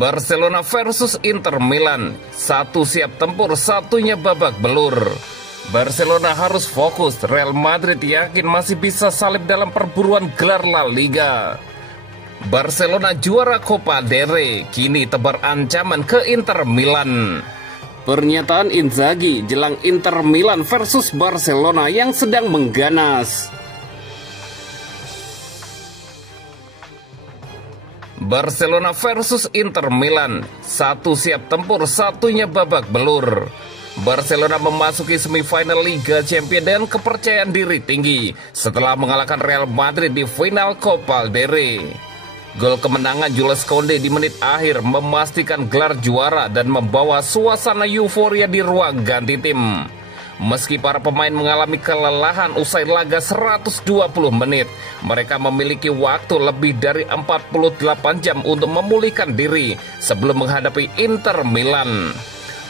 Barcelona versus Inter Milan, satu siap tempur, satunya babak belur. Barcelona harus fokus, Real Madrid yakin masih bisa salib dalam perburuan gelar La Liga. Barcelona juara Copa del Rey, kini tebar ancaman ke Inter Milan. Pernyataan Inzaghi jelang Inter Milan versus Barcelona yang sedang mengganas. Barcelona versus Inter Milan, satu siap tempur, satunya babak belur. Barcelona memasuki semifinal Liga Champions dengan kepercayaan diri tinggi setelah mengalahkan Real Madrid di final Copa del Rey. Gol kemenangan Jules Koundé di menit akhir memastikan gelar juara dan membawa suasana euforia di ruang ganti tim. Meski para pemain mengalami kelelahan usai laga 120 menit, mereka memiliki waktu lebih dari 48 jam untuk memulihkan diri sebelum menghadapi Inter Milan.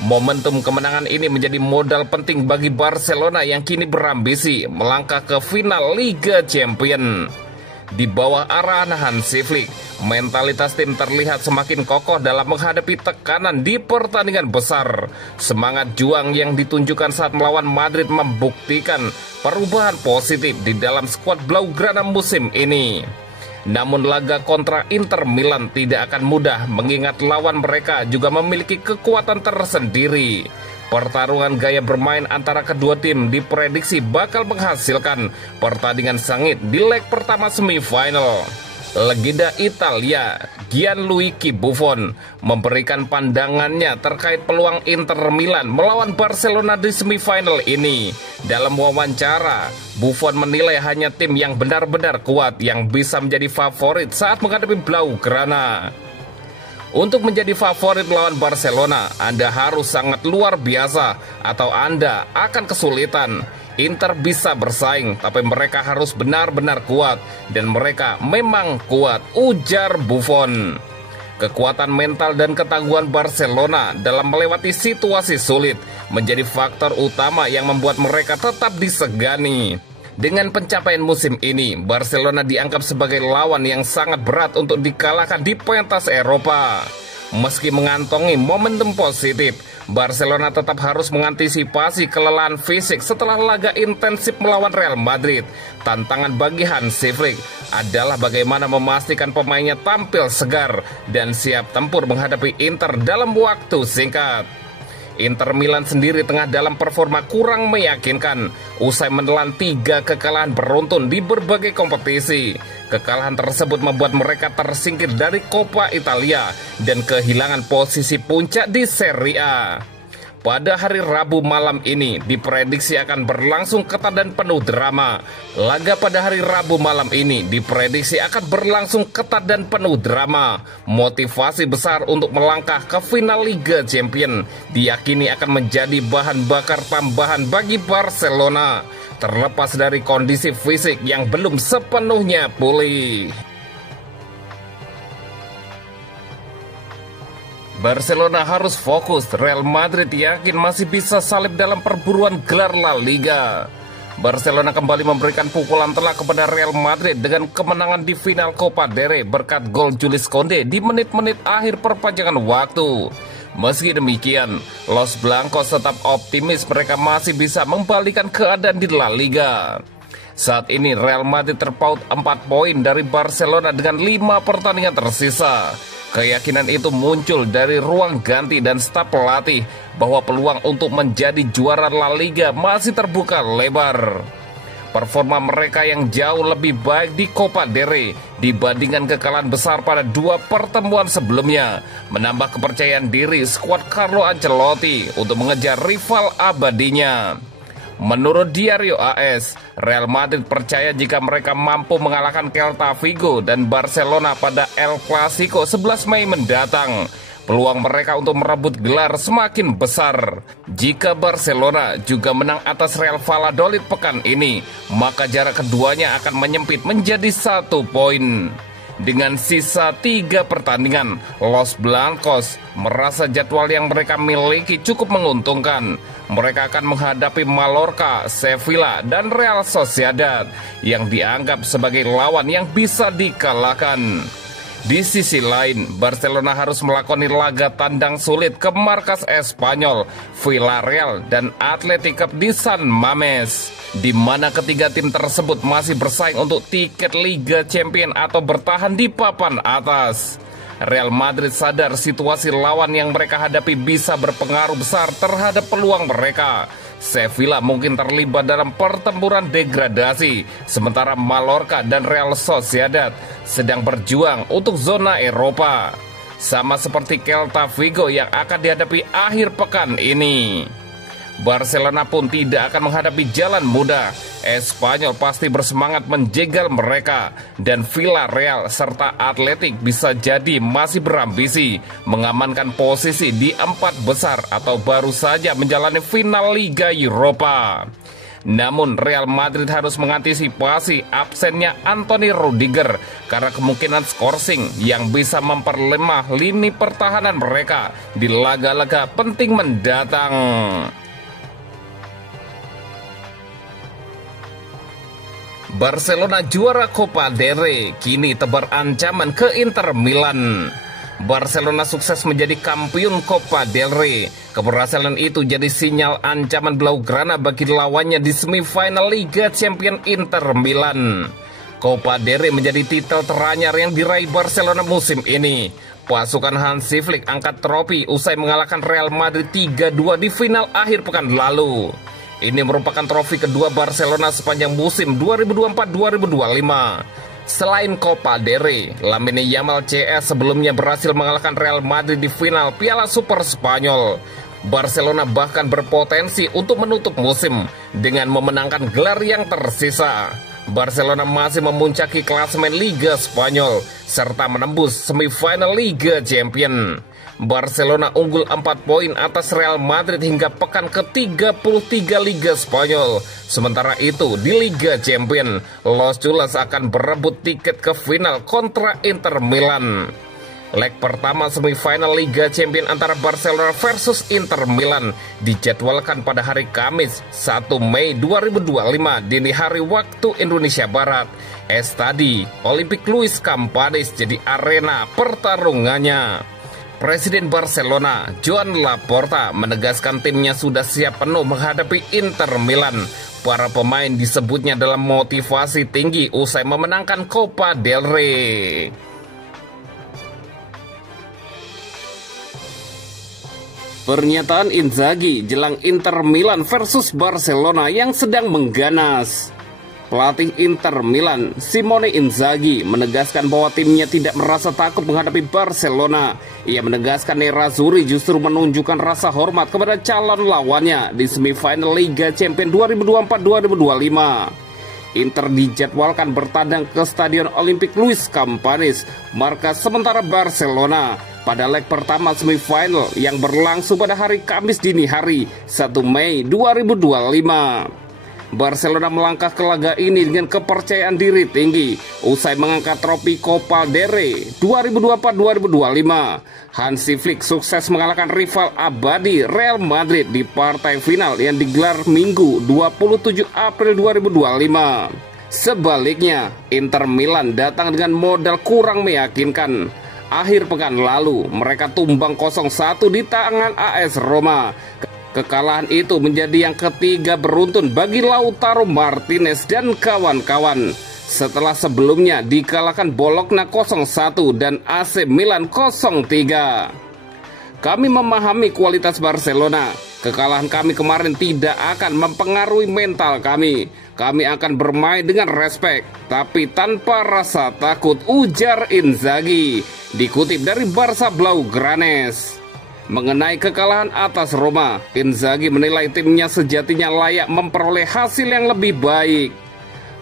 Momentum kemenangan ini menjadi modal penting bagi Barcelona yang kini berambisi melangkah ke final Liga Champions. Di bawah arahan Hansi Flick, mentalitas tim terlihat semakin kokoh dalam menghadapi tekanan di pertandingan besar. Semangat juang yang ditunjukkan saat melawan Madrid membuktikan perubahan positif di dalam skuad Blaugrana musim ini. Namun laga kontra Inter Milan tidak akan mudah mengingat lawan mereka juga memiliki kekuatan tersendiri. Pertarungan gaya bermain antara kedua tim diprediksi bakal menghasilkan pertandingan sengit di leg pertama semifinal. Legenda Italia Gianluigi Buffon memberikan pandangannya terkait peluang Inter Milan melawan Barcelona di semifinal ini. Dalam wawancara, Buffon menilai hanya tim yang benar-benar kuat yang bisa menjadi favorit saat menghadapi Blaugrana. Untuk menjadi favorit melawan Barcelona, Anda harus sangat luar biasa atau Anda akan kesulitan. Inter bisa bersaing, tapi mereka harus benar-benar kuat, dan mereka memang kuat, ujar Buffon. Kekuatan mental dan ketangguhan Barcelona dalam melewati situasi sulit menjadi faktor utama yang membuat mereka tetap disegani. Dengan pencapaian musim ini, Barcelona dianggap sebagai lawan yang sangat berat untuk dikalahkan di pentas Eropa. Meski mengantongi momentum positif, Barcelona tetap harus mengantisipasi kelelahan fisik setelah laga intensif melawan Real Madrid. Tantangan bagi Hansi Flick adalah bagaimana memastikan pemainnya tampil segar dan siap tempur menghadapi Inter dalam waktu singkat. Inter Milan sendiri tengah dalam performa kurang meyakinkan usai menelan 3 kekalahan beruntun di berbagai kompetisi. Kekalahan tersebut membuat mereka tersingkir dari Coppa Italia dan kehilangan posisi puncak di Serie A. Pada hari Rabu malam ini diprediksi akan berlangsung ketat dan penuh drama. Laga pada hari Rabu malam ini diprediksi akan berlangsung ketat dan penuh drama. Motivasi besar untuk melangkah ke final Liga Champions diyakini akan menjadi bahan bakar tambahan bagi Barcelona, terlepas dari kondisi fisik yang belum sepenuhnya pulih. Barcelona harus fokus, Real Madrid yakin masih bisa salib dalam perburuan gelar La Liga. Barcelona kembali memberikan pukulan telak kepada Real Madrid dengan kemenangan di final Copa del Rey berkat gol Jules Koundé di menit-menit akhir perpanjangan waktu. Meski demikian, Los Blancos tetap optimis mereka masih bisa membalikan keadaan di La Liga. Saat ini Real Madrid terpaut 4 poin dari Barcelona dengan 5 pertandingan tersisa. Keyakinan itu muncul dari ruang ganti dan staf pelatih bahwa peluang untuk menjadi juara La Liga masih terbuka lebar. Performa mereka yang jauh lebih baik di Copa del Rey dibandingkan kekalahan besar pada 2 pertemuan sebelumnya menambah kepercayaan diri skuad Carlo Ancelotti untuk mengejar rival abadinya. Menurut Diario AS, Real Madrid percaya jika mereka mampu mengalahkan Celta Vigo dan Barcelona pada El Clasico 11 Mei mendatang, peluang mereka untuk merebut gelar semakin besar. Jika Barcelona juga menang atas Real Valladolid pekan ini, maka jarak keduanya akan menyempit menjadi 1 poin. Dengan sisa 3 pertandingan, Los Blancos merasa jadwal yang mereka miliki cukup menguntungkan. Mereka akan menghadapi Mallorca, Sevilla, dan Real Sociedad yang dianggap sebagai lawan yang bisa dikalahkan. Di sisi lain, Barcelona harus melakoni laga tandang sulit ke markas Espanyol, Villarreal, dan Athletic Club di San Mamés, di mana ketiga tim tersebut masih bersaing untuk tiket Liga Champions atau bertahan di papan atas. Real Madrid sadar situasi lawan yang mereka hadapi bisa berpengaruh besar terhadap peluang mereka. Sevilla mungkin terlibat dalam pertempuran degradasi, sementara Mallorca dan Real Sociedad sedang berjuang untuk zona Eropa. Sama seperti Celta Vigo yang akan dihadapi akhir pekan ini. Barcelona pun tidak akan menghadapi jalan mudah. Espanyol pasti bersemangat menjegal mereka, dan Villarreal serta Athletic bisa jadi masih berambisi mengamankan posisi di 4 besar atau baru saja menjalani final Liga Eropa. Namun Real Madrid harus mengantisipasi absennya Anthony Rudiger karena kemungkinan skorsing yang bisa memperlemah lini pertahanan mereka di laga-laga penting mendatang. Barcelona juara Copa del Rey kini tebar ancaman ke Inter Milan. Barcelona sukses menjadi kampiun Copa del Rey. Keberhasilan itu jadi sinyal ancaman Blaugrana bagi lawannya di semifinal Liga Champions Inter Milan. Copa del Rey menjadi titel teranyar yang diraih Barcelona musim ini. Pasukan Hansi Flick angkat trofi usai mengalahkan Real Madrid 3-2 di final akhir pekan lalu. Ini merupakan trofi kedua Barcelona sepanjang musim 2024-2025. Selain Copa del Rey, Lamine Yamal CS sebelumnya berhasil mengalahkan Real Madrid di final Piala Super Spanyol. Barcelona bahkan berpotensi untuk menutup musim dengan memenangkan gelar yang tersisa. Barcelona masih memuncaki klasemen Liga Spanyol serta menembus semifinal Liga Champions. Barcelona unggul 4 poin atas Real Madrid hingga pekan ke-33 Liga Spanyol. Sementara itu di Liga Champions, Los Chulas akan berebut tiket ke final kontra Inter Milan. Leg pertama semifinal Liga Champions antara Barcelona versus Inter Milan dijadwalkan pada hari Kamis 1 Mei 2025 dini hari waktu Indonesia Barat. Estadi Olympique Luis Companys jadi arena pertarungannya. Presiden Barcelona, Joan Laporta, menegaskan timnya sudah siap penuh menghadapi Inter Milan. Para pemain disebutnya dalam motivasi tinggi usai memenangkan Copa del Rey. Pernyataan Inzaghi jelang Inter Milan versus Barcelona yang sedang mengganas. Pelatih Inter Milan, Simone Inzaghi, menegaskan bahwa timnya tidak merasa takut menghadapi Barcelona. Ia menegaskan Nerazzurri justru menunjukkan rasa hormat kepada calon lawannya di semifinal Liga Champions 2024-2025. Inter dijadwalkan bertandang ke Stadion Olympique Luis Companys, markas sementara Barcelona, pada leg pertama semifinal yang berlangsung pada hari Kamis dini hari 1 Mei 2025. Barcelona melangkah ke laga ini dengan kepercayaan diri tinggi usai mengangkat trofi Copa del Rey 2024-2025. Hansi Flick sukses mengalahkan rival abadi Real Madrid di partai final yang digelar Minggu 27 April 2025. Sebaliknya, Inter Milan datang dengan modal kurang meyakinkan. Akhir pekan lalu, mereka tumbang 0-1 di tangan AS Roma. Kekalahan itu menjadi yang ketiga beruntun bagi Lautaro Martinez dan kawan-kawan. Setelah sebelumnya dikalahkan Bologna 0-1 dan AC Milan 0-3. Kami memahami kualitas Barcelona. Kekalahan kami kemarin tidak akan mempengaruhi mental kami. Kami akan bermain dengan respek, tapi tanpa rasa takut, ujar Inzaghi. Dikutip dari Barça Blaugranes. Mengenai kekalahan atas Roma, Inzaghi menilai timnya sejatinya layak memperoleh hasil yang lebih baik.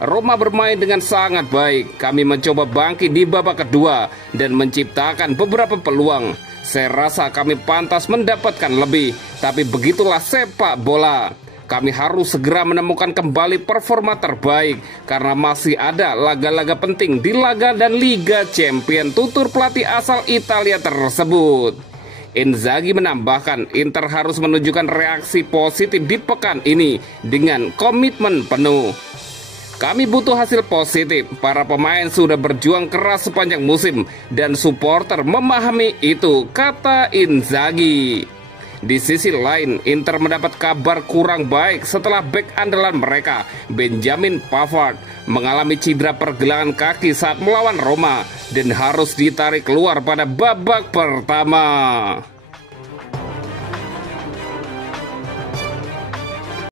Roma bermain dengan sangat baik. Kami mencoba bangkit di babak kedua dan menciptakan beberapa peluang. Saya rasa kami pantas mendapatkan lebih, tapi begitulah sepak bola. Kami harus segera menemukan kembali performa terbaik karena masih ada laga-laga penting di laga dan Liga Champions, tutur pelatih asal Italia tersebut. Inzaghi menambahkan Inter harus menunjukkan reaksi positif di pekan ini dengan komitmen penuh. Kami butuh hasil positif, para pemain sudah berjuang keras sepanjang musim dan supporter memahami itu, kata Inzaghi. Di sisi lain, Inter mendapat kabar kurang baik setelah bek andalan mereka, Benjamin Pavard, mengalami cedera pergelangan kaki saat melawan Roma dan harus ditarik keluar pada babak pertama.